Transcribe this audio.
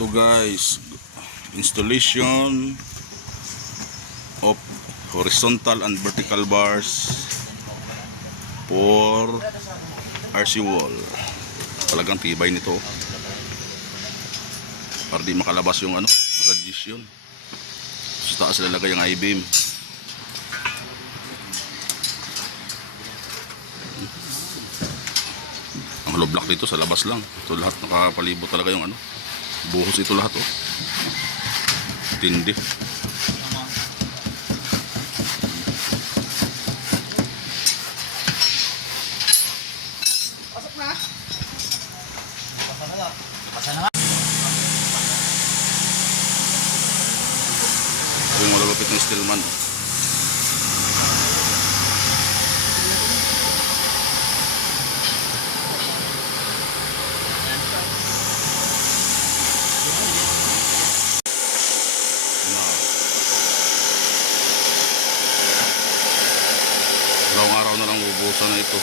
Ito guys, installation of horizontal and vertical bars for RC wall. Talagang tibay nito para di makalabas yung radiation. Sa taas lalagay yung I-beam. Ang hollow block dito sa labas lang. Ito lahat nakapalibot talaga yung buhos ito lahat tindi. Pasok na. Pasa na nga. Ito yung malulupit ng Stillman. Dalawang araw na lang ubusan na ito.